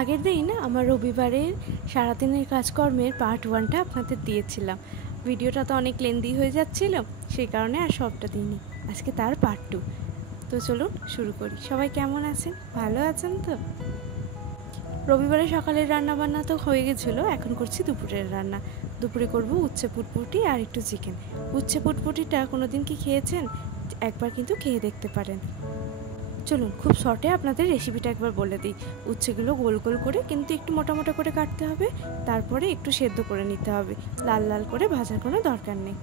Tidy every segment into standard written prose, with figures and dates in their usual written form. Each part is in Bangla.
আগের দিন আমার রবিবারের সারাদিনের কাজকর্মের পার্ট 1টা আপনাদের দিয়েছিলাম। ভিডিওটা তো অনেক লেন্দি হয়ে যাচ্ছিল, সেই কারণে আর সবটা দিইনি। আজকে তার পার্ট 2। তো চলুন শুরু করি। সবাই কেমন আছেন? ভালো আছেন তো? রবিবারে সকালের রান্নাবান্না তো হয়ে গেছিলো, এখন করছি দুপুরের রান্না। দুপুরে করব উচ্ছে পুটপুটি আর একটু চিকেন। উচ্ছে পুটপুটিটা কোনো দিন কি খেয়েছেন? একবার কিন্তু খেয়ে দেখতে পারেন। চলুন খুব শর্টে আপনাদের রেসিপিটা একবার বলে দিই। উচ্ছেগুলো গোল গোল করে কিন্তু একটু মোটা মোটা করে কাটতে হবে, তারপরে একটু সেদ্ধ করে নিতে হবে। লাল লাল করে ভাজার কোনো দরকার নেই।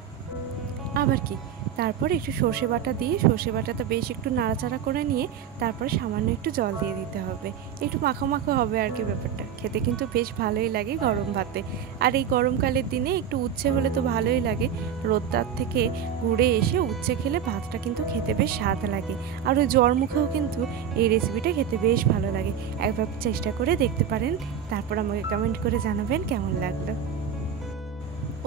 আবার কি, তারপরে একটু সর্ষে বাটা দিয়ে সর্ষে বাটাটা বেশ একটু নাড়াচাড়া করে নিয়ে তারপরে সামান্য একটু জল দিয়ে দিতে হবে। একটু মাখো মাখো হবে আর কি ব্যাপারটা। খেতে কিন্তু বেশ ভালোই লাগে গরম ভাতে। আর এই গরমকালের দিনে একটু উচ্ছে হলে তো ভালোই লাগে। রোদটার থেকে ঘুরে এসে উচ্ছে খেলে ভাতটা কিন্তু খেতে বেশ স্বাদ লাগে। আর ওই জ্বর মুখেও কিন্তু এই রেসিপিটা খেতে বেশ ভালো লাগে। একবার চেষ্টা করে দেখতে পারেন, তারপর আমাকে কমেন্ট করে জানাবেন কেমন লাগলো।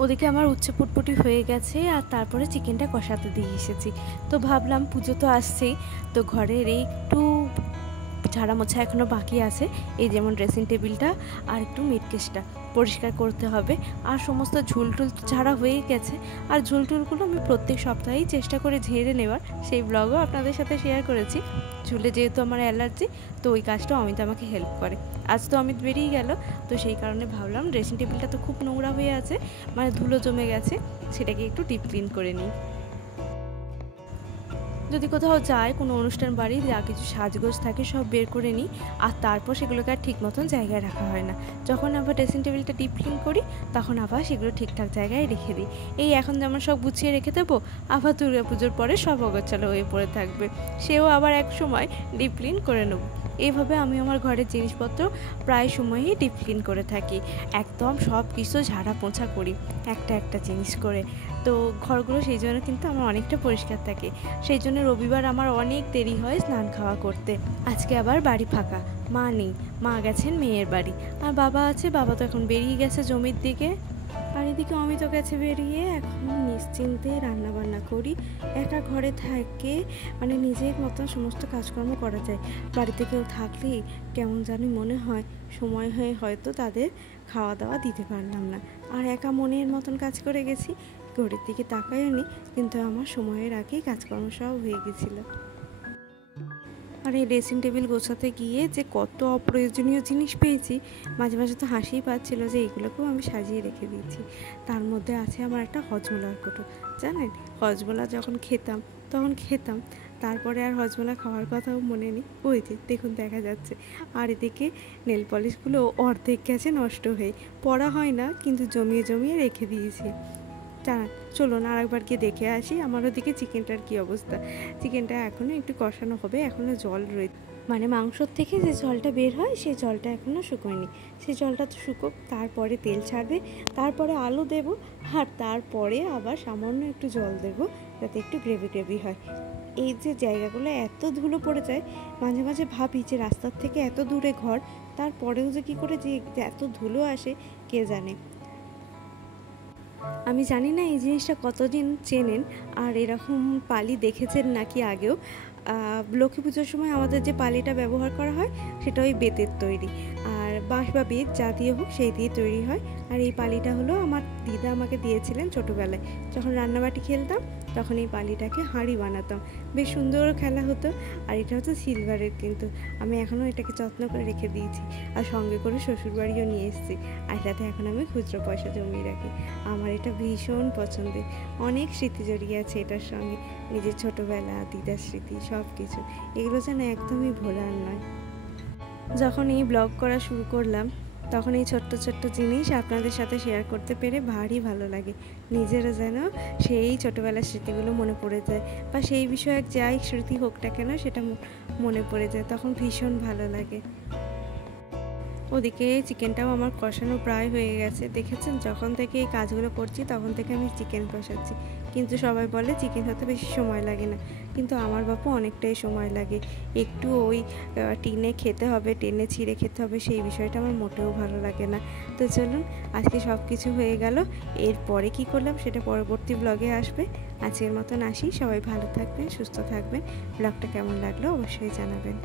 ওদিকে আমার উচ্ছে পুটপুটি হয়ে গেছে, আর তারপরে চিকেনটা কষাতে দিয়ে এসেছি। তো ভাবলাম পুজো তো আসছেই, তো ঘরের এই একটু ঝাড়া মোছা এখনও বাকি আছে। এই যেমন ড্রেসিং টেবিলটা আর একটু মিটকেসটা পরিষ্কার করতে হবে। আর সমস্ত ঝুলটুল ঝাড়া হয়ে গেছে। আর ঝুলটুলগুলো আমি প্রত্যেক সপ্তাহেই চেষ্টা করে ঝেড়ে নেওয়ার, সেই ব্লগও আপনাদের সাথে শেয়ার করেছি। ঝুলে যেহেতু আমার অ্যালার্জি, তো ওই কাজটাও অমিত আমাকে হেল্প করে। আজ তো অমিত বেরিয়ে গেল, তো সেই কারণে ভাবলাম ড্রেসিং টেবিলটা তো খুব নোংরা হয়ে আছে, মানে ধুলো জমে গেছে, সেটাকে একটু ডিপ ক্লিন করে নিই। যদি কোথাও যায়, কোনো অনুষ্ঠান বাড়ি, যা কিছু সাজগোজ থাকে সব বের করে নিই, আর তারপর সেগুলোকে আর ঠিক মতন জায়গায় রাখা হয় না। যখন আবার ড্রেসিং টেবিলটা ডিপ ক্লিন করি, তখন আবার সেগুলো ঠিকঠাক জায়গায় রেখে দিই। এই এখন যেমন সব গুছিয়ে রেখে দেবো, আবার দুর্গা পুজোর পরে সব অগোছালো হয়ে পড়ে থাকবে, সেও আবার এক সময় ডিপ ক্লিন করে নেব। এইভাবে আমি আমার ঘরের জিনিসপত্র প্রায় সময়ই ডিপ ক্লিন করে থাকি। একদম সব কিছু ঝাড়া পোছা করি একটা একটা জিনিস করে। তো ঘরগুলো সেই জন্য কিন্তু আমার অনেকটা পরিষ্কার থাকে। সেই জন্য রবিবার আমার অনেক দেরি হয় স্নান খাওয়া করতে। আজকে আবার বাড়ি ফাঁকা, মা নেই, মা গেছেন মেয়ের বাড়ি। আর বাবা আছে, বাবা তো এখন বেরিয়ে গেছে জমির দিকে। আর এদিকে অমিত গেছে বেরিয়ে। এখন নিশ্চিন্তে রান্নাবান্না করি। একা ঘরে থাকে, মানে নিজের মতন সমস্ত কাজকর্ম করা যায়। বাড়িতে কেউ থাকলেই কেমন জানি মনে হয় সময় হয়ে হয়তো তাদের খাওয়া দাওয়া দিতে পারলাম না। আর একা মনের মতন কাজ করে গেছি। ঘড়ির দিকে তাকাইও নি, কিন্তু আমার সময়ের আগেই কাজকর্ম সব হয়ে গেছিলো। আর এই ড্রেসিং টেবিল গোছাতে গিয়ে যে কত অপ্রয়োজনীয় জিনিস পেয়েছি, মাঝে মাঝে তো হাসিই পাচ্ছিল যে এইগুলোকেও আমি সাজিয়ে রেখে দিয়েছি। তার মধ্যে আছে আমার একটা হজমোলার কৌটো। জানেন, হজমোলা যখন খেতাম তখন খেতাম, তারপরে আর হজমোলা খাওয়ার কথাও মনে নেই। ওই যে দেখুন দেখা যাচ্ছে। আর এদিকে নেল পলিশগুলো অর্ধেক গেছে নষ্ট হয়ে, পড়া হয় না কিন্তু জমিয়ে জমিয়ে রেখে দিয়েছি। চলুন আর একবার গিয়ে দেখে আসি আমার ওদিকে চিকেনটার কী অবস্থা। চিকেনটা এখনও একটু কষানো হবে, এখনও জল রয়েছে, মানে মাংসর থেকে যে জলটা বের হয় সেই জলটা এখনও শুকোয়নি। সেই জলটা তো শুকোক, তারপরে তেল ছাড়বে, তারপরে আলু দেব, আর তারপরে আবার সামান্য একটু জল দেব যাতে একটু গ্রেভি গ্রেভি হয়। এই যে জায়গাগুলো এত ধুলো পড়ে যায়, মাঝে মাঝে ভাবি যে রাস্তার থেকে এত দূরে ঘর, তারপরেও যে কী করে যে এত ধুলো আসে কে জানে। আমি জানি না এই জিনিসটা কতদিন চেনেন, আর এরকম পালি দেখেছেন নাকি আগেও। লক্ষ্মী পুজোর সময় আমাদের যে পালিটা ব্যবহার করা হয় সেটা ওই বেতের তৈরি, আর বাঁশ বা বেত যা দিয়ে হোক সেই দিয়ে তৈরি হয়। আর এই পালিটা হলো আমার দিদা আমাকে দিয়েছিলেন ছোটোবেলায়, যখন রান্নাবাটি খেলতাম তখন এই পালিটাকে হাঁড়ি বানাতাম, বেশ সুন্দর খেলা হতো। আর এটা হচ্ছে সিলভারের, কিন্তু আমি এখনও এটাকে যত্ন করে রেখে দিয়েছি, আর সঙ্গে করে শ্বশুরবাড়িও নিয়ে এসেছি। আর এটাতে এখন আমি খুচরো পয়সা জমিয়ে রাখি। আমার এটা ভীষণ পছন্দের, অনেক স্মৃতি জড়িয়ে আছে এটার সঙ্গে। নিজের ছোটোবেলা, দিদার স্মৃতি, সব কিছু এগুলো যেন একদমই ভোলার নয়। যখন এই ব্লগ করা শুরু করলাম, তখন এই ছোট্ট ছোট্ট জিনিস আপনাদের সাথে শেয়ার করতে পেরে ভারী ভালো লাগে। নিজেরও যেন সেই ছোটোবেলার স্মৃতিগুলো মনে পড়ে যায়, বা সেই বিষয়ে যাই স্মৃতি হোক না কেন সেটা মনে পড়ে যায়, তখন ভীষণ ভালো লাগে। ওদিকে চিকেনটাও আমার কষানো প্রায় হয়ে গেছে। দেখেছেন, যখন থেকে এই কাজগুলো করছি তখন থেকে আমি চিকেন কষাচ্ছি, কিন্তু সবাই বলে চিকেন হতে বেশি সময় লাগে না, কিন্তু আমার বাপু অনেকটাই সময় লাগে। একটু ওই টিনে খেতে হবে, টেনে ছিঁড়ে খেতে হবে, সেই বিষয়টা আমার মোটেও ভালো লাগে না। তো চলুন, আজকে সব কিছু হয়ে গেল। এরপরে কি করলাম সেটা পরবর্তী ব্লগে আসবে। আজকের মতন আসি, সবাই ভালো থাকবেন, সুস্থ থাকবেন। ব্লগটা কেমন লাগলো অবশ্যই জানাবেন।